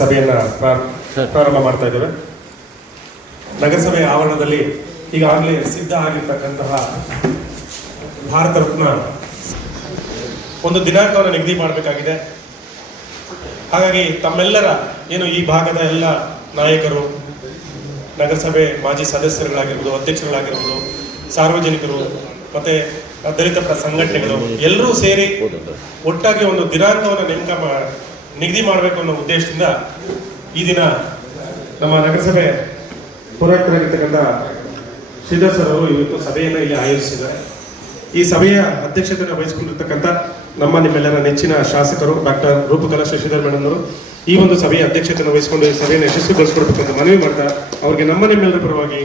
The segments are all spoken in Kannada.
ಸಭೆಯನ್ನ ಪ್ರಾರಂಭ ಮಾಡ್ತಾ ಇದ್ದೇವೆ. ನಗರಸಭೆ ಆವರಣದಲ್ಲಿ ಈಗಾಗಲೇ ಸಿದ್ಧ ಆಗಿರ್ತಕ್ಕಂತಹ ಭಾರತ ರತ್ನ ಒಂದು ದಿನಾಂಕವನ್ನು ನಿಗದಿ ಮಾಡಬೇಕಾಗಿದೆ. ಹಾಗಾಗಿ ತಮ್ಮೆಲ್ಲರ ಏನು ಈ ಭಾಗದ ಎಲ್ಲ ನಾಯಕರು, ನಗರಸಭೆ ಮಾಜಿ ಸದಸ್ಯರುಗಳಾಗಿರ್ಬೋದು, ಅಧ್ಯಕ್ಷರುಗಳಾಗಿರ್ಬೋದು, ಸಾರ್ವಜನಿಕರು ಮತ್ತೆ ದಲಿತ ಪರ ಸಂಘಟನೆಗಳು ಎಲ್ಲರೂ ಸೇರಿ ಒಟ್ಟಾಗಿ ಒಂದು ದಿನಾಂಕವನ್ನು ನಿಗದಿ ಮಾಡಬೇಕು ಅನ್ನೋ ಉದ್ದೇಶದಿಂದ ಈ ದಿನ ನಮ್ಮ ನಗರಸಭೆ ಹೋರಾಟರಾಗಿರ್ತಕ್ಕಂಥ ಶ್ರೀಧರ್ ಸರ್ ಅವರು ಇವತ್ತು ಸಭೆಯನ್ನು ಇಲ್ಲಿ ಆಯೋಜಿಸಿದ್ದಾರೆ. ಈ ಸಭೆಯ ಅಧ್ಯಕ್ಷತೆಯನ್ನು ವಹಿಸಿಕೊಂಡಿರ್ತಕ್ಕಂಥ ನಿಮ್ಮೆಲ್ಲರ ನೆಚ್ಚಿನ ಶಾಸಕರು ಡಾಕ್ಟರ್ ರೂಪಕಲಾ ಶಶಿಧರ್ ಮೇಡಮ್ ಅವರು ಈ ಒಂದು ಸಭೆಯ ಅಧ್ಯಕ್ಷತೆಯನ್ನು ವಹಿಸಿಕೊಂಡು ಈ ಸಭೆಯನ್ನು ಯಶಸ್ವಿಗೊಳಿಸಿಕೊಡ್ಬೇಕಂತ ಮನವಿ ಮಾಡ್ತಾ ಅವರಿಗೆ ನಿಮ್ಮೆಲ್ಲರ ಪರವಾಗಿ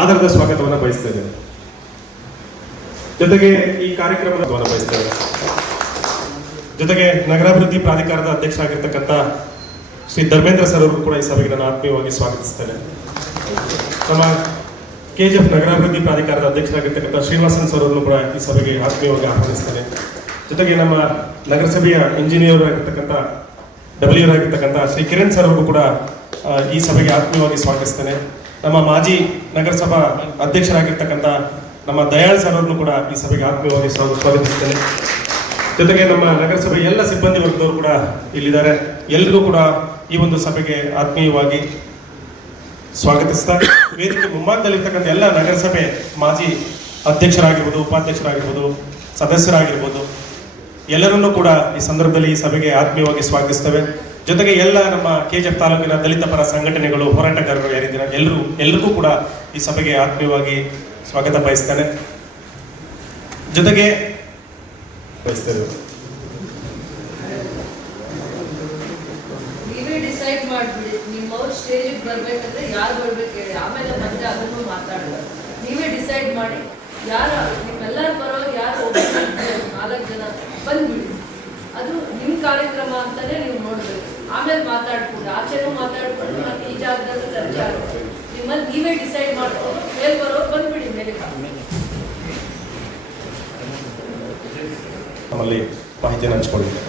ಆಧಾರದ ಸ್ವಾಗತವನ್ನು ಬಯಸ್ತಾ ಇದ್ದೇವೆ. ಜೊತೆಗೆ ಈ ಕಾರ್ಯಕ್ರಮವನ್ನು ಬಯಸ್ತೇವೆ. ಜೊತೆಗೆ ನಗರಾಭಿವೃದ್ಧಿ ಪ್ರಾಧಿಕಾರದ ಅಧ್ಯಕ್ಷರಾಗಿರ್ತಕ್ಕಂಥ ಶ್ರೀ ಧರ್ಮೇಂದ್ರ ಸರ್ ಅವರು ಕೂಡ ಈ ಸಭೆಗೆ ನಾನು ಆತ್ಮೀಯವಾಗಿ ಸ್ವಾಗತಿಸ್ತೇನೆ. ನಮ್ಮ KGF ನಗರಾಭಿವೃದ್ಧಿ ಪ್ರಾಧಿಕಾರದ ಅಧ್ಯಕ್ಷರಾಗಿರ್ತಕ್ಕಂಥ ಶ್ರೀನಿವಾಸನ್ ಸರ್ ಅವರನ್ನು ಕೂಡ ಈ ಸಭೆಗೆ ಆತ್ಮೀಯವಾಗಿ ಆಹ್ವಾನಿಸ್ತೇನೆ. ಜೊತೆಗೆ ನಮ್ಮ ನಗರಸಭೆಯ ಇಂಜಿನಿಯರ್ ಆಗಿರ್ತಕ್ಕಂಥ WR ಆಗಿರ್ತಕ್ಕಂಥ ಶ್ರೀ ಕಿರಣ್ ಸರ್ ಅವರು ಕೂಡ ಈ ಸಭೆಗೆ ಆತ್ಮೀಯವಾಗಿ ಸ್ವಾಗತಿಸ್ತೇನೆ. ನಮ್ಮ ಮಾಜಿ ನಗರಸಭಾ ಅಧ್ಯಕ್ಷರಾಗಿರ್ತಕ್ಕಂಥ ನಮ್ಮ ದಯಾಳ್ ಸರ್ ಅವರನ್ನು ಕೂಡ ಈ ಸಭೆಗೆ ಆತ್ಮೀಯವಾಗಿ ಸ್ವಾಗತಿಸ್ತೇನೆ. ಜೊತೆಗೆ ನಮ್ಮ ನಗರಸಭೆ ಎಲ್ಲ ಸಿಬ್ಬಂದಿ ವರ್ಗದವರು ಕೂಡ ಇಲ್ಲಿದ್ದಾರೆ. ಎಲ್ರಿಗೂ ಕೂಡ ಈ ಒಂದು ಸಭೆಗೆ ಆತ್ಮೀಯವಾಗಿ ಸ್ವಾಗತಿಸ್ತಾ ವೇದಿಕೆ ಮುಂಭಾಗದಲ್ಲಿರ್ತಕ್ಕಂಥ ಎಲ್ಲ ನಗರಸಭೆ ಮಾಜಿ ಅಧ್ಯಕ್ಷರಾಗಿರ್ಬೋದು, ಉಪಾಧ್ಯಕ್ಷರಾಗಿರ್ಬೋದು, ಸದಸ್ಯರಾಗಿರ್ಬೋದು ಎಲ್ಲರನ್ನೂ ಕೂಡ ಈ ಸಂದರ್ಭದಲ್ಲಿ ಈ ಸಭೆಗೆ ಆತ್ಮೀಯವಾಗಿ ಸ್ವಾಗತಿಸ್ತೇವೆ. ಜೊತೆಗೆ ಎಲ್ಲ ನಮ್ಮ KGF ತಾಲೂಕಿನ ದಲಿತ ಪರ ಸಂಘಟನೆಗಳು, ಹೋರಾಟಗಾರರು ಯಾರಿದ್ದೀರ ಎಲ್ಲರಿಗೂ ಕೂಡ ಈ ಸಭೆಗೆ ಆತ್ಮೀಯವಾಗಿ ಸ್ವಾಗತ ಬಯಸ್ತೇನೆ. ಜೊತೆಗೆ ಬಯಸ್ತೇವೆ. ನೀವೇ ಡಿಸೈಡ್ ಮಾಡ್ಬಿಡಿ, ನಿಮ್ಮವ್ರು ಸ್ಟೇಜಿಗೆ ಬರ್ಬೇಕಂದ್ರೆ ಯಾರು ಬರ್ಬೇಕು ಹೇಳಿ, ಆಮೇಲೆ ಮತ್ತೆ ಅದನ್ನು ಮಾತಾಡೋದು. ನೀವೇ ಡಿಸೈಡ್ ಮಾಡಿ ಯಾರು ನಿಮ್ಮೆಲ್ಲರ ಪರವಾಗಿ ಯಾರು 4 ಜನ ಬಂದ್ಬಿಡಿ. ಅದು ನಿಮ್ಮ ಕಾರ್ಯಕ್ರಮ ಅಂತಾನೆ ನೀವು ನೋಡ್ಬೇಕು. ಆಮೇಲೆ ಮಾತಾಡ್ಕೊಂಡು ಆಚೆನೂ ಮಾತಾಡ್ಕೊಂಡು ಮತ್ತೆ ಈ ಜಾಗದಲ್ಲಿ ಚರ್ಚೆ ಆಗುತ್ತೆ. ನಿಮ್ಮಲ್ಲಿ ನೀವೇ ಡಿಸೈಡ್ ಮಾಡ್ಕೊಂಡು ಮೇಲ್ ಬರೋರು ಬಂದ್ಬಿಡಿ ಮೇಲೆ. ನಮ್ಮಲ್ಲಿ ಮಾಹಿತಿಯನ್ನು ಹಂಚ್ಕೊಂಡಿದ್ದೇವೆ.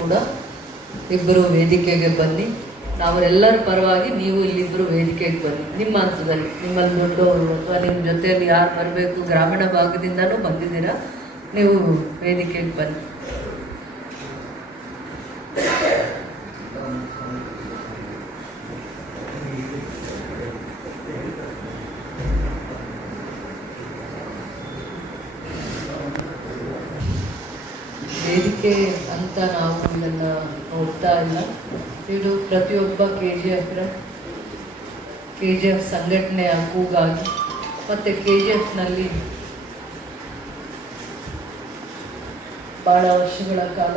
ಕೂಡ ಇಬ್ಬರು ವೇದಿಕೆಗೆ ಬನ್ನಿ. ನಾವೆಲ್ಲರ ಪರವಾಗಿ ನೀವು ಇಲ್ಲಿಬ್ಬರು ವೇದಿಕೆಗೆ ಬನ್ನಿ. ನಿಮ್ಮ ಹಂತದಲ್ಲಿ ನಿಮ್ಮಲ್ಲಿ ದೊಡ್ಡವರು ಅಥವಾ ನಿಮ್ಮ ಜೊತೆಯಲ್ಲಿ ಯಾರು ಬರಬೇಕು, ಗ್ರಾಮೀಣ ಭಾಗದಿಂದನೂ ಬಂದಿದ್ದೀರಾ, ನೀವು ವೇದಿಕೆಗೆ ಬನ್ನಿ. ವೇದಿಕೆ ಅಂತ ನಾವು ಇದನ್ನು ನೋಡ್ತಾ ಇಲ್ಲ. ಇದು ಪ್ರತಿಯೊಬ್ಬ KGF ಸಂಘಟನೆಯ ಕೂಗಾಗಿ ಮತ್ತು KGFನಲ್ಲಿ ಭಾಳ ವರ್ಷಗಳ ಕಾಲ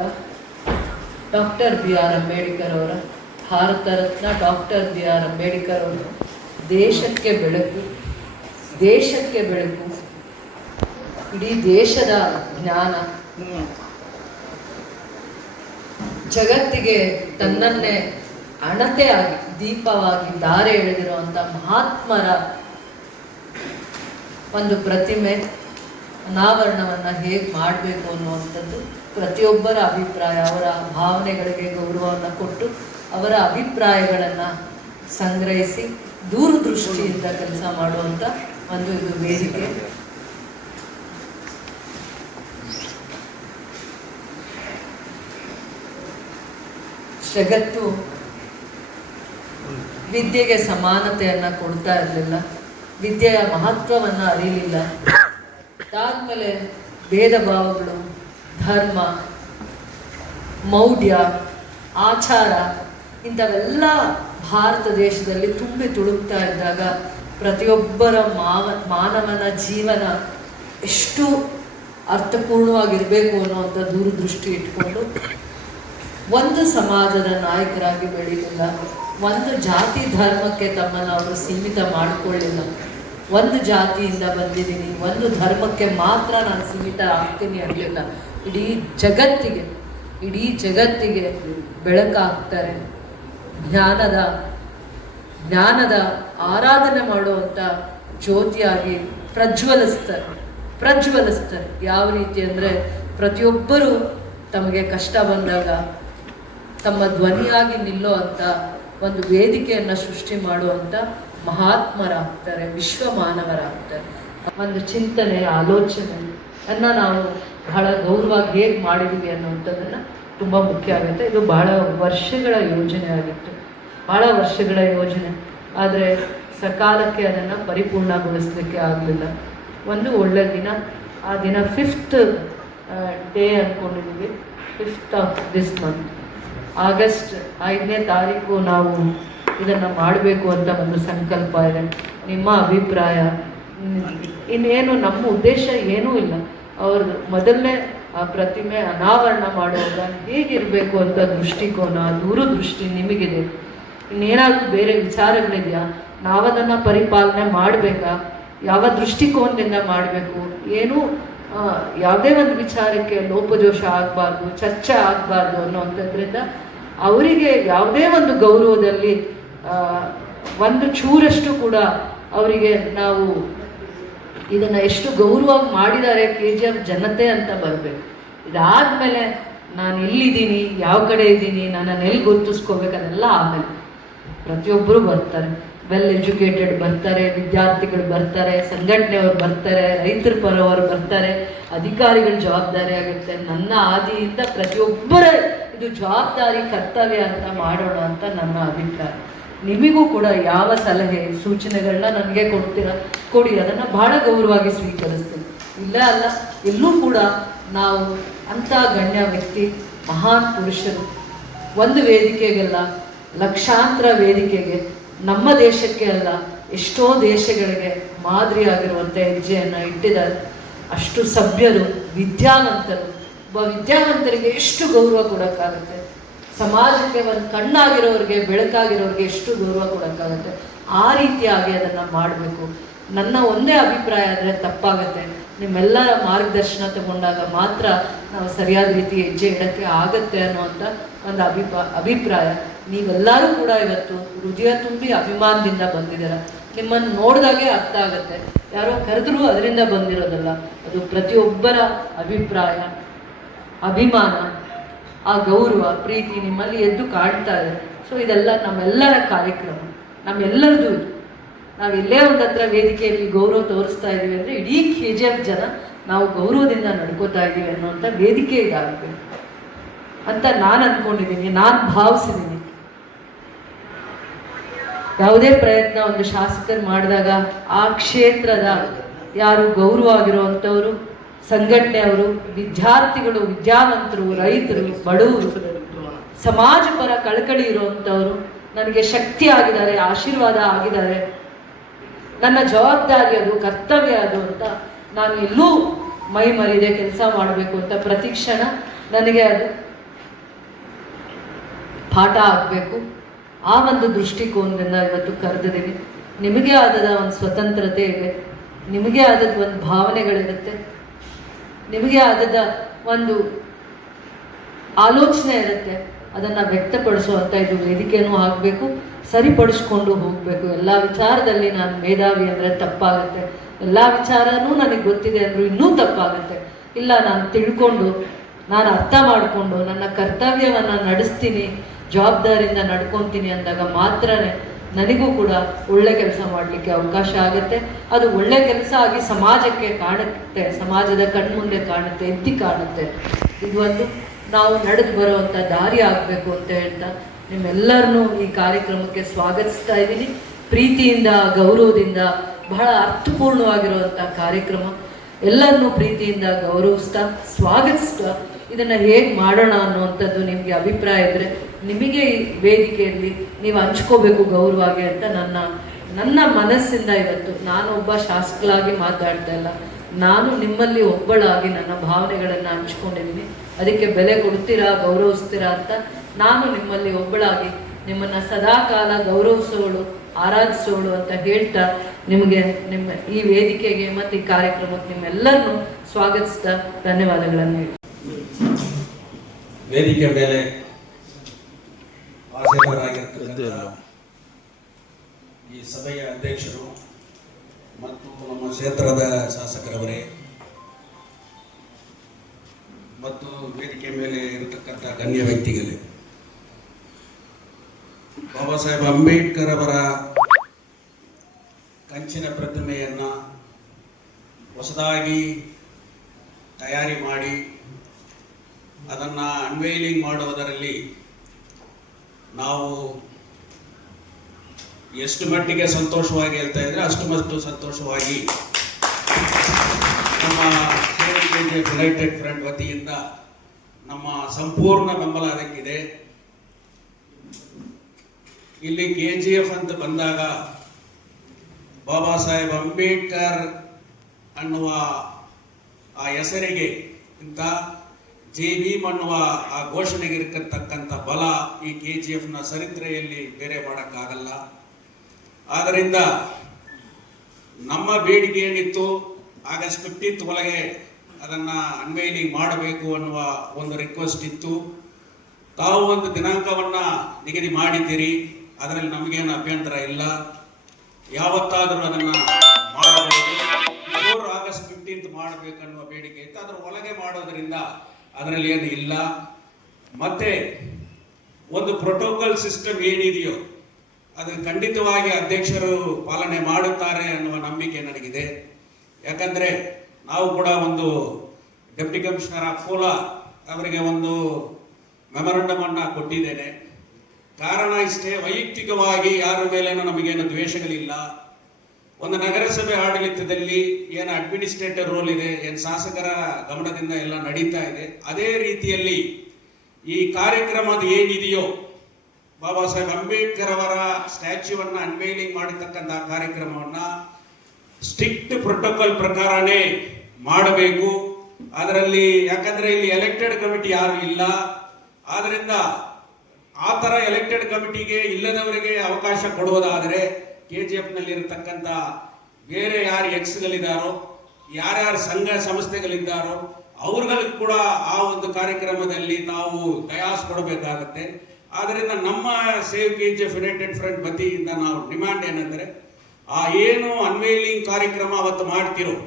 ಡಾಕ್ಟರ್ BR ಅಂಬೇಡ್ಕರ್ ಅವರ ಭಾರತ ರತ್ನ ಡಾಕ್ಟರ್ BR ಅಂಬೇಡ್ಕರ್ ಅವರು ದೇಶಕ್ಕೆ ಬೆಳಕು, ಇಡೀ ದೇಶದ ಜ್ಞಾನ, ಜಗತ್ತಿಗೆ ತನ್ನನ್ನೇ ಅಣತೆಯಾಗಿ ದೀಪವಾಗಿ ದಾರೆ ಎಳೆದಿರುವಂಥ ಮಹಾತ್ಮರ ಒಂದು ಪ್ರತಿಮೆ ಅನಾವರಣವನ್ನು ಹೇಗೆ ಮಾಡಬೇಕು ಅನ್ನುವಂಥದ್ದು ಪ್ರತಿಯೊಬ್ಬರ ಅಭಿಪ್ರಾಯ. ಅವರ ಭಾವನೆಗಳಿಗೆ ಗೌರವವನ್ನು ಕೊಟ್ಟು ಅವರ ಅಭಿಪ್ರಾಯಗಳನ್ನು ಸಂಗ್ರಹಿಸಿ ದೂರದೃಷ್ಟಿಯಿಂದ ಕೆಲಸ ಮಾಡುವಂಥ ಒಂದು ಇದು ವೇದಿಕೆ. ಜಗತ್ತು ವಿದ್ಯೆಗೆ ಸಮಾನತೆಯನ್ನು ಕೊಡ್ತಾ ಇರಲಿಲ್ಲ, ವಿದ್ಯೆಯ ಮಹತ್ವವನ್ನು ಅರಿಲಿಲ್ಲ. ಅದಾದಮೇಲೆ ಭೇದ ಭಾವಗಳು, ಧರ್ಮ, ಮೌಢ್ಯ, ಆಚಾರ ಇಂಥವೆಲ್ಲ ಭಾರತ ದೇಶದಲ್ಲಿ ತುಂಬಿ ತುಳುಕ್ತಾ ಇದ್ದಾಗ ಪ್ರತಿಯೊಬ್ಬರ ಮಾನವನ ಜೀವನ ಎಷ್ಟು ಅರ್ಥಪೂರ್ಣವಾಗಿರಬೇಕು ಅನ್ನುವಂಥ ದೂರದೃಷ್ಟಿ ಇಟ್ಕೊಂಡು ಒಂದು ಸಮಾಜದ ನಾಯಕರಾಗಿ ಬೆಳೀಲಿಲ್ಲ, ಒಂದು ಜಾತಿ ಧರ್ಮಕ್ಕೆ ತಮ್ಮನ್ನು ಅವರು ಸೀಮಿತ ಮಾಡಿಕೊಳ್ಳಿಲ್ಲ. ಒಂದು ಜಾತಿಯಿಂದ ಬಂದಿದ್ದೀನಿ, ಒಂದು ಧರ್ಮಕ್ಕೆ ಮಾತ್ರ ನಾನು ಸೀಮಿತ ಆಗ್ತೀನಿ ಅನ್ನಲಿಲ್ಲ. ಇಡೀ ಜಗತ್ತಿಗೆ ಇಡೀ ಜಗತ್ತಿಗೆ ಬೆಳಕಾಗ್ತಾರೆ. ಜ್ಞಾನದ ಆರಾಧನೆ ಮಾಡುವಂಥ ಜ್ಯೋತಿಯಾಗಿ ಪ್ರಜ್ವಲಿಸ್ತಾರೆ. ಯಾವ ರೀತಿ ಅಂದರೆ ಪ್ರತಿಯೊಬ್ಬರೂ ತಮಗೆ ಕಷ್ಟ ಬಂದಾಗ ತಮ್ಮ ಧ್ವನಿಯಾಗಿ ನಿಲ್ಲೋ ಅಂಥ ಒಂದು ವೇದಿಕೆಯನ್ನು ಸೃಷ್ಟಿ ಮಾಡುವಂಥ ಮಹಾತ್ಮರಾಗ್ತಾರೆ, ವಿಶ್ವ ಮಾನವರಾಗ್ತಾರೆ. ಒಂದು ಚಿಂತನೆ, ಆಲೋಚನೆಯನ್ನು ನಾವು ಬಹಳ ಗೌರವವಾಗಿ ಹೇಗೆ ಮಾಡಿದ್ದೀವಿ ಅನ್ನುವಂಥದ್ದನ್ನು ತುಂಬ ಮುಖ್ಯ ಆಗುತ್ತೆ. ಇದು ಬಹಳ ವರ್ಷಗಳ ಯೋಜನೆ ಆಗಿತ್ತು, ಬಹಳ ವರ್ಷಗಳ ಯೋಜನೆ. ಆದರೆ ಸಕಾಲಕ್ಕೆ ಅದನ್ನು ಪರಿಪೂರ್ಣಗೊಳಿಸಲಿಕ್ಕೆ ಆಗಲಿಲ್ಲ. ಒಂದು ಒಳ್ಳೆಯ ದಿನ, ಆ ದಿನ 5th ಡೇ ಅಂದ್ಕೊಂಡಿದ್ದೀವಿ, 5th of this month, August 5ನೇ ತಾರೀಕು ನಾವು ಇದನ್ನು ಮಾಡಬೇಕು ಅಂತ ಒಂದು ಸಂಕಲ್ಪ ಇದೆ. ನಿಮ್ಮ ಅಭಿಪ್ರಾಯ ಇನ್ನೇನು? ನಮ್ಮ ಉದ್ದೇಶ ಏನೂ ಇಲ್ಲ. ಅವರು ಮೊದಲನೇ ಪ್ರತಿಮೆ ಅನಾವರಣ ಮಾಡುವಾಗ ಹೇಗಿರಬೇಕು ಅಂತ ದೃಷ್ಟಿಕೋನ, ದೂರದೃಷ್ಟಿ ನಿಮಗಿದೆ. ಇನ್ನೇನಾದರೂ ಬೇರೆ ವಿಚಾರಗಳಿದೆಯಾ? ನಾವದನ್ನು ಪರಿಪಾಲನೆ ಮಾಡಬೇಕಾ? ಯಾವ ದೃಷ್ಟಿಕೋನದಿಂದ ಮಾಡಬೇಕು? ಏನೂ ಯಾವುದೇ ಒಂದು ವಿಚಾರಕ್ಕೆ ಲೋಪದೋಷ ಆಗಬಾರ್ದು, ಚರ್ಚೆ ಆಗಬಾರ್ದು ಅನ್ನೋವಂಥದ್ರಿಂದ ಅವರಿಗೆ ಯಾವುದೇ ಒಂದು ಗೌರವದಲ್ಲಿ ಒಂದು ಚೂರಷ್ಟು ಕೂಡ ಅವರಿಗೆ ನಾವು ಇದನ್ನು ಎಷ್ಟು ಗೌರವವಾಗಿ ಮಾಡಿದ್ದಾರೆ KGF ಜನತೆ ಅಂತ ಬರಬೇಕು. ಇದಾದಮೇಲೆ ನಾನು ಎಲ್ಲಿದ್ದೀನಿ, ಯಾವ ಕಡೆ ಇದ್ದೀನಿ, ನನ್ನನ್ನು ಎಲ್ಲಿ ಗುರುತಿಸ್ಕೋಬೇಕು, ಅದೆಲ್ಲ ಆಮೇಲೆ. ಪ್ರತಿಯೊಬ್ಬರು ಬರ್ತಾರೆ, ವೆಲ್ ಎಜುಕೇಟೆಡ್ ಬರ್ತಾರೆ, ವಿದ್ಯಾರ್ಥಿಗಳು ಬರ್ತಾರೆ, ಸಂಘಟನೆಯವರು ಬರ್ತಾರೆ, ರೈತರ ಪರವರು ಬರ್ತಾರೆ, ಅಧಿಕಾರಿಗಳ ಜವಾಬ್ದಾರಿ ಆಗುತ್ತೆ. ನನ್ನ ಆದಿಯಿಂದ ಪ್ರತಿಯೊಬ್ಬರ ಇದು ಜವಾಬ್ದಾರಿ, ಕರ್ತವ್ಯ ಅಂತ ಮಾಡೋಣ ಅಂತ ನನ್ನ ಅಭಿಪ್ರಾಯ. ನಿಮಗೂ ಕೂಡ ಯಾವ ಸಲಹೆ ಸೂಚನೆಗಳನ್ನ ನನಗೆ ಕೊಡಿ, ಅದನ್ನು ಬಹಳ ಗೌರವವಾಗಿ ಸ್ವೀಕರಿಸ್ತೀನಿ. ಇಲ್ಲ ಅಲ್ಲ, ಎಲ್ಲೂ ಕೂಡ ನಾವು ಅಂಥ ಗಣ್ಯ ವ್ಯಕ್ತಿ, ಮಹಾನ್ ಪುರುಷರು ಒಂದು ವೇದಿಕೆಗೆಲ್ಲ, ಲಕ್ಷಾಂತರ ವೇದಿಕೆಗೆ, ನಮ್ಮ ದೇಶಕ್ಕೆ ಅಲ್ಲ ಎಷ್ಟೋ ದೇಶಗಳಿಗೆ ಮಾದರಿಯಾಗಿರುವಂಥ ಹೆಜ್ಜೆಯನ್ನು ಇಟ್ಟಿದ್ದಾರೆ. ಅಷ್ಟು ಸಭ್ಯರು, ವಿದ್ಯಾವಂತರು. ವಿದ್ಯಾವಂತರಿಗೆ ಎಷ್ಟು ಗೌರವ ಕೊಡೋಕ್ಕಾಗುತ್ತೆ? ಸಮಾಜಕ್ಕೆ ಒಂದು ಕಣ್ಣಾಗಿರೋರಿಗೆ, ಬೆಳಕಾಗಿರೋರಿಗೆ ಎಷ್ಟು ಗೌರವ ಕೊಡೋಕ್ಕಾಗುತ್ತೆ? ಆ ರೀತಿಯಾಗಿ ಅದನ್ನು ಮಾಡಬೇಕು. ನನ್ನ ಒಂದೇ ಅಭಿಪ್ರಾಯ ಆದರೆ ತಪ್ಪಾಗತ್ತೆ. ನಿಮ್ಮೆಲ್ಲರ ಮಾರ್ಗದರ್ಶನ ತಗೊಂಡಾಗ ಮಾತ್ರ ನಾವು ಸರಿಯಾದ ರೀತಿ ಹೆಜ್ಜೆ ಇಡೋಕ್ಕೆ ಆಗತ್ತೆ ಅನ್ನುವಂಥ ಒಂದು ಅಭಿಪ್ರಾಯ. ನೀವೆಲ್ಲರೂ ಕೂಡ ಇವತ್ತು ಹೃದಯ ತುಂಬಿ ಅಭಿಮಾನದಿಂದ ಬಂದಿದ್ದೀರ. ನಿಮ್ಮನ್ನು ನೋಡಿದಾಗೆ ಅರ್ಥ ಆಗುತ್ತೆ, ಯಾರೋ ಕರೆದ್ರೂ ಅದರಿಂದ ಬಂದಿರೋದಲ್ಲ. ಅದು ಪ್ರತಿಯೊಬ್ಬರ ಅಭಿಪ್ರಾಯ, ಅಭಿಮಾನ, ಆ ಗೌರವ, ಪ್ರೀತಿ ನಿಮ್ಮಲ್ಲಿ ಎದ್ದು ಕಾಣ್ತಾ ಇದೆ. ಸೊ ಇದೆಲ್ಲ ನಮ್ಮೆಲ್ಲರ ಕಾರ್ಯಕ್ರಮ, ನಮ್ಮೆಲ್ಲರದು. ನಾವು ಎಲ್ಲೇ ಒಂದು ಹತ್ರ ವೇದಿಕೆಯಲ್ಲಿ ಗೌರವ ತೋರಿಸ್ತಾ ಇದ್ದೀವಿ ಅಂದರೆ ಇಡೀ KGF ಜನ ನಾವು ಗೌರವದಿಂದ ನಡ್ಕೋತಾ ಇದ್ದೀವಿ ಅನ್ನೋಂಥ ವೇದಿಕೆ ಇದಾಗಬೇಕು ಅಂತ ನಾನು ಅಂದ್ಕೊಂಡಿದ್ದೀನಿ, ನಾನು ಭಾವಿಸಿದ್ದೀನಿ. ಯಾವುದೇ ಪ್ರಯತ್ನ ಒಂದು ಶಾಸಕರು ಮಾಡಿದಾಗ ಆ ಕ್ಷೇತ್ರದ ಯಾರು ಗೌರವ ಆಗಿರುವಂಥವರು, ಸಂಘಟನೆಯವರು, ವಿದ್ಯಾರ್ಥಿಗಳು, ವಿದ್ಯಾವಂತರು, ರೈತರು, ಬಡವರು, ಸಮಾಜ ಪರ ಕಳಕಳಿ ಇರುವಂಥವರು ನನಗೆ ಶಕ್ತಿ ಆಗಿದ್ದಾರೆ, ಆಶೀರ್ವಾದ ಆಗಿದ್ದಾರೆ. ನನ್ನ ಜವಾಬ್ದಾರಿ ಅದು, ಕರ್ತವ್ಯ ಅದು ಅಂತ ನಾನು ಎಲ್ಲೂ ಮೈ ಮರಿದೆ ಕೆಲಸ ಮಾಡಬೇಕು ಅಂತ ಪ್ರತಿ ಕ್ಷಣ ನನಗೆ ಅದು ಪಾಠ ಆಗಬೇಕು. ಆ ಒಂದು ದೃಷ್ಟಿಕೋನದಿಂದ ಇವತ್ತು ಕರೆದಿದ್ದೀವಿ. ನಿಮಗೆ ಆದದ ಒಂದು ಸ್ವತಂತ್ರತೆ ಇದೆ, ನಿಮಗೆ ಆದದ ಒಂದು ಭಾವನೆಗಳಿರುತ್ತೆ, ನಿಮಗೆ ಆದದ ಒಂದು ಆಲೋಚನೆ ಇರುತ್ತೆ. ಅದನ್ನು ವ್ಯಕ್ತಪಡಿಸುವಂಥ ಇದು ವೇದಿಕೆಯೂ ಆಗಬೇಕು, ಸರಿಪಡಿಸ್ಕೊಂಡು ಹೋಗಬೇಕು. ಎಲ್ಲ ವಿಚಾರದಲ್ಲಿ ನಾನು ಮೇಧಾವಿ ಅಂದರೆ ತಪ್ಪಾಗುತ್ತೆ, ಎಲ್ಲ ವಿಚಾರನೂ ನನಗೆ ಗೊತ್ತಿದೆ ಅಂದರೂ ಇನ್ನೂ ತಪ್ಪಾಗುತ್ತೆ. ಇಲ್ಲ, ನಾನು ತಿಳ್ಕೊಂಡು, ನಾನು ಅರ್ಥ ಮಾಡಿಕೊಂಡು ನನ್ನ ಕರ್ತವ್ಯವನ್ನು ನಡೆಸ್ತೀನಿ, ಜವಾಬ್ದಾರಿಯಿಂದ ನಡ್ಕೊತೀನಿ ಅಂದಾಗ ಮಾತ್ರ ನನಗೂ ಕೂಡ ಒಳ್ಳೆ ಕೆಲಸ ಮಾಡಲಿಕ್ಕೆ ಅವಕಾಶ ಆಗುತ್ತೆ. ಅದು ಒಳ್ಳೆ ಕೆಲಸ ಆಗಿ ಸಮಾಜಕ್ಕೆ ಕಾಣುತ್ತೆ, ಸಮಾಜದ ಕಣ್ಮುಂದೆ ಕಾಣುತ್ತೆ, ಎತ್ತಿ ಕಾಣುತ್ತೆ. ಇದು ಒಂದು ನಾವು ನಡೆದು ಬರುವಂಥ ದಾರಿ ಆಗಬೇಕು ಅಂತ ಹೇಳ್ತಾ ನಿಮ್ಮೆಲ್ಲರನ್ನೂ ಈ ಕಾರ್ಯಕ್ರಮಕ್ಕೆ ಸ್ವಾಗತಿಸ್ತಾ ಇದ್ದೀನಿ. ಪ್ರೀತಿಯಿಂದ, ಗೌರವದಿಂದ, ಬಹಳ ಅರ್ಥಪೂರ್ಣವಾಗಿರುವಂಥ ಕಾರ್ಯಕ್ರಮ. ಎಲ್ಲರನ್ನೂ ಪ್ರೀತಿಯಿಂದ ಗೌರವಿಸ್ತಾ, ಸ್ವಾಗತಿಸ್ತಾ ಇದನ್ನು ಹೇಗೆ ಮಾಡೋಣ ಅನ್ನುವಂಥದ್ದು ನಿಮಗೆ ಅಭಿಪ್ರಾಯ ಇದ್ದರೆ ನಿಮಗೆ ಈ ವೇದಿಕೆಯಲ್ಲಿ ನೀವು ಹಂಚ್ಕೋಬೇಕು ಗೌರವವಾಗಿ ಅಂತ ನನ್ನ ಮನಸ್ಸಿಂದ ಇವತ್ತು ನಾನೊಬ್ಬ ಶಾಸಕರಾಗಿ ಮಾತಾಡ್ತಾ ಇಲ್ಲ, ನಾನು ನಿಮ್ಮಲ್ಲಿ ಒಬ್ಬಳಾಗಿ ನನ್ನ ಭಾವನೆಗಳನ್ನು ಹಂಚ್ಕೊಂಡಿದ್ದೀನಿ. ಅದಕ್ಕೆ ಬೆಲೆ ಕೊಡ್ತೀರಾ, ಗೌರವಿಸ್ತೀರಾ ಅಂತ ನಾನು ನಿಮ್ಮಲ್ಲಿ ಒಬ್ಬಳಾಗಿ ನಿಮ್ಮನ್ನು ಸದಾಕಾಲ ಗೌರವಿಸೋಳು, ಆರಾಧಿಸೋಳು ಅಂತ ಹೇಳ್ತಾ ನಿಮಗೆ ನಿಮ್ಮ ಈ ವೇದಿಕೆಗೆ ಮತ್ತು ಈ ಕಾರ್ಯಕ್ರಮಕ್ಕೆ ನಿಮ್ಮೆಲ್ಲರನ್ನೂ ಸ್ವಾಗತಿಸ್ತಾ ಧನ್ಯವಾದಗಳನ್ನು ಹೇಳಿ ವೇದಿಕೆ ಮೇಲೆ ಆಸೀನರಾಗಿರ್ತಕ್ಕಂಥ ಈ ಸಭೆಯ ಅಧ್ಯಕ್ಷರು ಮತ್ತು ನಮ್ಮ ಕ್ಷೇತ್ರದ ಶಾಸಕರವರೇ ಮತ್ತು ವೇದಿಕೆ ಮೇಲೆ ಇರತಕ್ಕಂಥ ಗಣ್ಯ ವ್ಯಕ್ತಿಗಳೇ, ಬಾಬಾ ಸಾಹೇಬ್ ಅಂಬೇಡ್ಕರ್ ಅವರ ಕಂಚಿನ ಪ್ರತಿಮೆಯನ್ನು ಹೊಸದಾಗಿ ತಯಾರಿ ಮಾಡಿ ಅದನ್ನು ಅನ್ವೈಲಿಂಗ್ ಮಾಡುವುದರಲ್ಲಿ ನಾವು ಎಷ್ಟು ಮಟ್ಟಿಗೆ ಸಂತೋಷವಾಗಿ ಹೇಳ್ತಾ ಇದ್ರೆ ಅಷ್ಟು ಮಟ್ಟು ಸಂತೋಷವಾಗಿ ನಮ್ಮ ಯುನೈಟೆಡ್ ಫ್ರಂಟ್ ವತಿಯಿಂದ ನಮ್ಮ ಸಂಪೂರ್ಣ ಬೆಂಬಲ ಅದಕ್ಕಿದೆ. ಇಲ್ಲಿ KGF ಅಂತ ಬಂದಾಗ ಬಾಬಾ ಸಾಹೇಬ್ ಅಂಬೇಡ್ಕರ್ ಅನ್ನುವ ಆ ಹೆಸರಿಗೆ ಇಂಥ ಜೈ ಭೀಮ್ ಅನ್ನುವ ಆ ಘೋಷಣೆಗೆ ಇರತಕ್ಕಂಥ ಬಲ ಈ KGFನ ಚರಿತ್ರೆಯಲ್ಲಿ ಬೇರೆ ಮಾಡೋಕ್ಕಾಗಲ್ಲ. ಆದ್ದರಿಂದ ನಮ್ಮ ಬೇಡಿಕೆ ಏನಿತ್ತು ಆಗಸ್ಟ್ 15th ಒಳಗೆ ಅದನ್ನು ಅನ್ವೈಲಿಂಗ್ ಮಾಡಬೇಕು ಅನ್ನುವ ಒಂದು ರಿಕ್ವೆಸ್ಟ್ ಇತ್ತು. ತಾವು ಒಂದು ದಿನಾಂಕವನ್ನು ನಿಗದಿ ಮಾಡಿದ್ದೀರಿ, ಅದರಲ್ಲಿ ನಮಗೇನು ಅಭ್ಯಂತರ ಇಲ್ಲ. ಯಾವತ್ತಾದರೂ ಅದನ್ನು ಮಾಡಬಹುದು. ಆಗಸ್ಟ್ 15th ಮಾಡಬೇಕನ್ನುವ ಬೇಡಿಕೆ ಇತ್ತು, ಅದರ ಒಳಗೆ ಮಾಡೋದ್ರಿಂದ ಅದರಲ್ಲಿ ಏನು ಇಲ್ಲ. ಮತ್ತೆ ಒಂದು ಪ್ರೋಟೋಕಾಲ್ ಸಿಸ್ಟಮ್ ಏನಿದೆಯೋ ಅದನ್ನು ಖಂಡಿತವಾಗಿ ಅಧ್ಯಕ್ಷರು ಪಾಲನೆ ಮಾಡುತ್ತಾರೆ ಅನ್ನುವ ನಂಬಿಕೆ ನನಗಿದೆ. ಯಾಕಂದ್ರೆ ನಾವು ಕೂಡ ಒಂದು ಡೆಪ್ಟಿ ಕಮಿಷನರ್ ಅಫೋಲಾ ಅವರಿಗೆ ಒಂದು ಮೆಮೊರಂಡಮ್ ಅನ್ನ ಕೊಟ್ಟಿದ್ದೇನೆ. ಕಾರಣ ಇಷ್ಟೇ, ವೈಯಕ್ತಿಕವಾಗಿ ಯಾರ ಮೇಲೇನೂ ನಮಗೇನು ದ್ವೇಷಗಳಿಲ್ಲ. ಒಂದು ನಗರಸಭೆ ಆಡಳಿತದಲ್ಲಿ ಏನು ಅಡ್ಮಿನಿಸ್ಟ್ರೇಟರ್ ರೋಲ್ ಇದೆ, ಏನು ಶಾಸಕರ ಗಮನದಿಂದ ಎಲ್ಲ ನಡೀತಾ ಇದೆ, ಅದೇ ರೀತಿಯಲ್ಲಿ ಈ ಕಾರ್ಯಕ್ರಮದ ಏನಿದೆಯೋ ಬಾಬಾ ಸಾಹೇಬ್ ಅಂಬೇಡ್ಕರ್ ಅವರ ಸ್ಟ್ಯಾಚ್ಯೂವನ್ನು ಅನ್ವೈಲಿಂಗ್ ಮಾಡಿರ್ತಕ್ಕಂಥ ಕಾರ್ಯಕ್ರಮವನ್ನು ಸ್ಟ್ರಿಕ್ಟ್ ಪ್ರೋಟೋಕಾಲ್ ಪ್ರಕಾರನೇ ಮಾಡಬೇಕು. ಅದರಲ್ಲಿ ಯಾಕಂದ್ರೆ ಇಲ್ಲಿ ಎಲೆಕ್ಟೆಡ್ ಕಮಿಟಿ ಯಾರು ಇಲ್ಲ, ಆದ್ರಿಂದ ಆ ಥರ ಎಲೆಕ್ಟೆಡ್ ಕಮಿಟಿಗೆ ಇಲ್ಲದವರಿಗೆ ಅವಕಾಶ ಕೊಡುವುದಾದರೆ KGFನಲ್ಲಿ ಇರತಕ್ಕಂಥ ಬೇರೆ ಯಾರು ಎಕ್ಸ್ಗಳಿದ್ದಾರೋ, ಯಾರ್ಯಾರು ಸಂಘ ಸಂಸ್ಥೆಗಳಿದ್ದಾರೋ ಅವ್ರುಗಳಿಗೆ ಕೂಡ ಆ ಒಂದು ಕಾರ್ಯಕ್ರಮದಲ್ಲಿ ನಾವು ದಯಾಸ್ ಕೊಡಬೇಕಾಗತ್ತೆ. ಆದ್ದರಿಂದ ನಮ್ಮ ಸೇವ್ KGF ಯುನೈಟೆಡ್ ಫ್ರಂಟ್ ವತಿಯಿಂದ ನಾವು ಡಿಮ್ಯಾಂಡ್ ಏನಂದ್ರೆ, ಆ ಏನು ಅನ್ವೈಲಿಂಗ್ ಕಾರ್ಯಕ್ರಮ ಅವತ್ತು ಮಾಡ್ತಿರೋ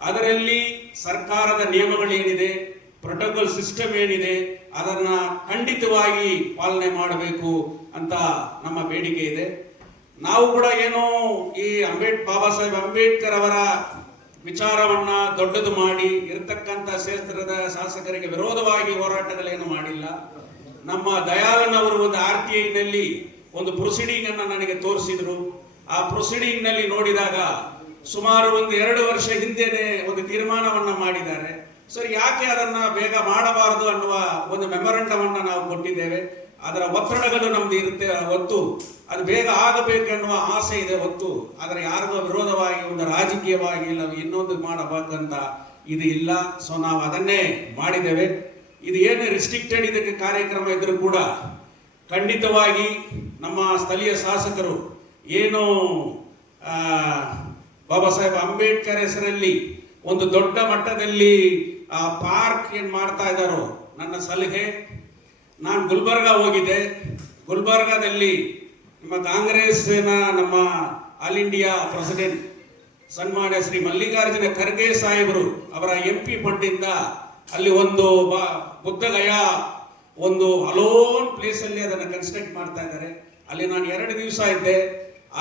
ಅದರಲ್ಲಿ ಸರ್ಕಾರದ ನಿಯಮಗಳೇನಿದೆ, ಪ್ರೋಟೋಕಾಲ್ ಸಿಸ್ಟಮ್ ಏನಿದೆ, ಅದನ್ನ ಖಂಡಿತವಾಗಿ ಪಾಲನೆ ಮಾಡಬೇಕು ಅಂತ ನಮ್ಮ ಬೇಡಿಕೆ ಇದೆ. ನಾವು ಕೂಡ ಏನು ಈ ಬಾಬಾ ಸಾಹೇಬ್ ಅಂಬೇಡ್ಕರ್ ಅವರ ವಿಚಾರವನ್ನ ದೊಡ್ಡದು ಮಾಡಿ ಇರತಕ್ಕಂಥ ಕ್ಷೇತ್ರದ ಶಾಸಕರಿಗೆ ವಿರೋಧವಾಗಿ ಹೋರಾಟಗಳೇನು ಮಾಡಿಲ್ಲ. ನಮ್ಮ ದಯಾಳನ್ ಅವರು ಒಂದು RTI ನಲ್ಲಿ ಒಂದು ಪ್ರೊಸೀಡಿಂಗ್ ಅನ್ನ ನನಗೆ ತೋರಿಸಿದ್ರು. ಆ ಪ್ರೊಸೀಡಿಂಗ್ ನಲ್ಲಿ ನೋಡಿದಾಗ ಸುಮಾರು ಒಂದು 2 ವರ್ಷ ಹಿಂದೆನೆ ಒಂದು ತೀರ್ಮಾನವನ್ನ ಮಾಡಿದ್ದಾರೆ. ಸರ್, ಯಾಕೆ ಅದನ್ನ ಬೇಗ ಮಾಡಬಾರದು ಅನ್ನುವ ಒಂದು ಮೆಮೊರಂಡಮ್ ಅನ್ನ ನಾವು ಕೊಟ್ಟಿದ್ದೇವೆ. ಅದರ ಒತ್ತಡಗಳು ನಮ್ದು ಇರುತ್ತೆ ಹೊತ್ತು ಅದು ಬೇಗ ಆಗಬೇಕೆನ್ನುವ ಆಸೆ ಇದೆ ಹೊತ್ತು. ಆದರೆ ಯಾರಿಗೂ ವಿರೋಧವಾಗಿ ಒಂದು ರಾಜಕೀಯವಾಗಿ ಇಲ್ಲ ಇನ್ನೊಂದು ಮಾಡಬೇಕಂತ ಇದು ಇಲ್ಲ. ಸೊ ನಾವು ಅದನ್ನೇ ಮಾಡಿದ್ದೇವೆ. ಇದು ಏನು ರಿಸ್ಟ್ರಿಕ್ಟೆಡ್ ಇದಕ್ಕೆ ಕಾರ್ಯಕ್ರಮ ಇದ್ರೂ ಕೂಡ ಖಂಡಿತವಾಗಿ ನಮ್ಮ ಸ್ಥಳೀಯ ಶಾಸಕರು ಏನು ಬಾಬಾ ಸಾಹೇಬ್ ಅಂಬೇಡ್ಕರ್ ಹೆಸರಲ್ಲಿ ಒಂದು ದೊಡ್ಡ ಮಟ್ಟದಲ್ಲಿ ಆ ಪಾರ್ಕ್ ಏನ್ ಮಾಡ್ತಾ ಇದ್ದಾರೋ, ನನ್ನ ಸಲಹೆ, ನಾನು ಗುಲ್ಬರ್ಗ ಹೋಗಿದ್ದೆ. ಗುಲ್ಬರ್ಗಾದಲ್ಲಿ ನಮ್ಮ ಕಾಂಗ್ರೆಸ್ನ ನಮ್ಮ ಆಲ್ ಇಂಡಿಯಾ ಪ್ರೆಸಿಡೆಂಟ್ ಸನ್ಮಾನ್ಯ ಶ್ರೀ ಮಲ್ಲಿಕಾರ್ಜುನ ಖರ್ಗೆ ಸಾಹೇಬರು ಅವರ MP ಫಂಡಿಂದ ಅಲ್ಲಿ ಒಂದು ಬುದ್ಧಗಯ ಒಂದು ಅಲೋನ್ ಪ್ಲೇಸ್ ಅಲ್ಲಿ ಅದನ್ನು ಕನ್ಸ್ಟ್ರಕ್ಟ್ ಮಾಡ್ತಾ ಇದ್ದಾರೆ. ಅಲ್ಲಿ ನಾನು 2 ದಿವಸ ಇದ್ದೆ.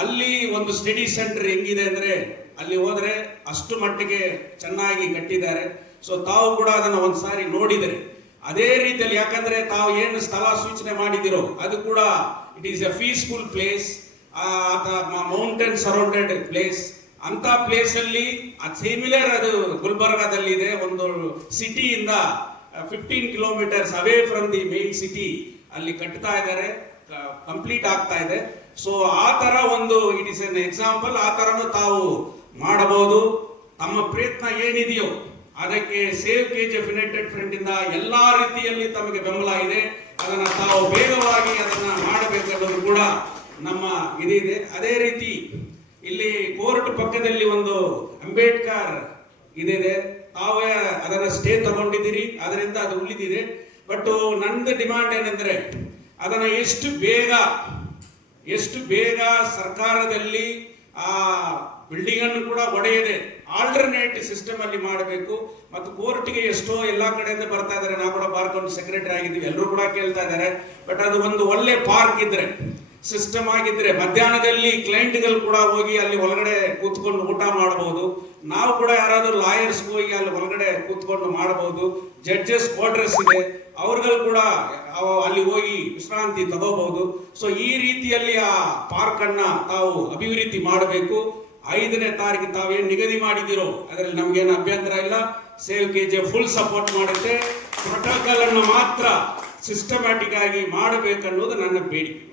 ಅಲ್ಲಿ ಒಂದು ಸ್ಟಡಿ ಸೆಂಟರ್ ಹೆಂಗಿದೆ ಅಂದ್ರೆ ಅಲ್ಲಿ ಹೋದ್ರೆ ಅಷ್ಟು ಮಟ್ಟಿಗೆ ಚೆನ್ನಾಗಿ ಕಟ್ಟಿದ್ದಾರೆ. ಸೊ ತಾವು ಕೂಡ ಅದನ್ನು ಒಂದ್ಸಾರಿ ನೋಡಿದರೆ ಅದೇ ರೀತಿಯಲ್ಲಿ, ಯಾಕಂದ್ರೆ ತಾವು ಏನು ಸ್ಥಳ ಸೂಚನೆ ಮಾಡಿದಿರೋ ಅದು ಕೂಡ it is a peaceful place, mountain surrounded place. ಅಂತ ಪ್ಲೇಸ್ ಅಲ್ಲಿ ಸಿಮಿಲರ್ ಅದು ಗುಲ್ಬರ್ಗಾದಲ್ಲಿ ಇದೆ. ಒಂದು ಸಿಟಿಯಿಂದ 15 kilometres away from the main city ಅಲ್ಲಿ ಕಟ್ತಾ ಇದ್ದಾರೆ, ಕಂಪ್ಲೀಟ್ ಆಗ್ತಾ ಇದೆ. ಸೊ ಆ ತರ ಒಂದು ಇಟ್ ಇಸ್ ಎನ್ ಎಕ್ಸಾಂಪಲ್. ಆ ತರನು ತಾವು ಮಾಡಬಹುದು. ತಮ್ಮ ಪ್ರಯತ್ನ ಏನಿದೆಯೋ ಅದಕ್ಕೆ ಸೇವ್ KGF ಯುನೈಟೆಡ್ ಫ್ರಂಟ್ ಇಂದ ಎಲ್ಲಾ ರೀತಿಯಲ್ಲಿ ತಮಗೆ ಬೆಂಬಲ ಇದೆ. ಅದನ್ನ ತಾವು ಬೇಗವಾಗಿ ಅದನ್ನ ಮಾಡಬೇಕನ್ನೋದು ಕೂಡ ನಮ್ಮ ಇದಿದೆ. ಅದೇ ರೀತಿ ಇಲ್ಲಿ ಕೋರ್ಟ್ ಪಕ್ಕದಲ್ಲಿ ಒಂದು ಅಂಬೇಡ್ಕರ್ ಇದೆ, ತಾವೇ ಅದನ್ನ ಸ್ಟೇ ತಗೊಂಡಿದ್ದೀರಿ, ಅದರಿಂದ ಅದು ಉಳಿದಿದೆ. ಬಟ್ ನಂದು ಡಿಮಾಂಡ್ ಏನಂದ್ರೆ ಅದನ್ನ ಎಷ್ಟು ಬೇಗ ಸರ್ಕಾರದಲ್ಲಿ ಆ ಬಿಲ್ಡಿಂಗ್ ಅನ್ನು ಕೂಡ ಒಡೆಯದೆ ಆಲ್ಟರ್ನೇಟ್ ಸಿಸ್ಟಮ್ ಅಲ್ಲಿ ಮಾಡಬೇಕು. ಮತ್ತು ಕೋರ್ಟ್ಗೆ ಎಷ್ಟೋ ಎಲ್ಲಾ ಕಡೆಯಿಂದ ಬರ್ತಾ ಇದಾರೆ, ನಾವು ಕೂಡ ಬಾರ್ ಕೌನ್ಸಿಲ್ ಸೆಕ್ರೆಟರಿ ಆಗಿದ್ದೀವಿ, ಎಲ್ಲರೂ ಕೂಡ ಕೇಳ್ತಾ ಇದ್ದಾರೆ. ಬಟ್ ಅದು ಒಂದು ಒಳ್ಳೆ ಪಾರ್ಕ್ ಇದ್ರೆ, ಸಿಸ್ಟಮ್ ಆಗಿದ್ರೆ ಮಧ್ಯಾಹ್ನದಲ್ಲಿ ಕ್ಲೈಂಟ್ಗಳು ಕೂಡ ಹೋಗಿ ಅಲ್ಲಿ ಒಳಗಡೆ ಕೂತ್ಕೊಂಡು ಊಟ ಮಾಡಬಹುದು. ನಾವು ಕೂಡ ಯಾರಾದ್ರೂ ಲಾಯರ್ಸ್ ಹೋಗಿ ಅಲ್ಲಿ ಒಳಗಡೆ ಕೂತ್ಕೊಂಡು ಮಾಡಬಹುದು. ಜಡ್ಜಸ್ ಕ್ವಾರ್ಟರ್ಸ್ ಇದೆ, ಅವ್ರುಗಳು ಕೂಡ ಅಲ್ಲಿ ಹೋಗಿ ವಿಶ್ರಾಂತಿ ತಗೋಬಹುದು. ಸೊ ಈ ರೀತಿಯಲ್ಲಿ ಆ ಪಾರ್ಕ್ ಅನ್ನ ತಾವು ಅಭಿವೃದ್ಧಿ ಮಾಡಬೇಕು. 5ನೇ ತಾರೀಕು ತಾವೇನು ನಿಗದಿ ಮಾಡಿದಿರೋ ಅದರಲ್ಲಿ ನಮ್ಗೇನು ಅಭ್ಯಂತರ ಇಲ್ಲ. ಸೇವ್ KGF ಫುಲ್ ಸಪೋರ್ಟ್ ಮಾಡುತ್ತೆ. ಪ್ರೋಟೋಕಾಲ್ ಅನ್ನು ಮಾತ್ರ ಸಿಸ್ಟಮ್ಯಾಟಿಕ್ ಆಗಿ ಮಾಡಬೇಕನ್ನೋದು ನನ್ನ ಬೇಡಿಕೆ.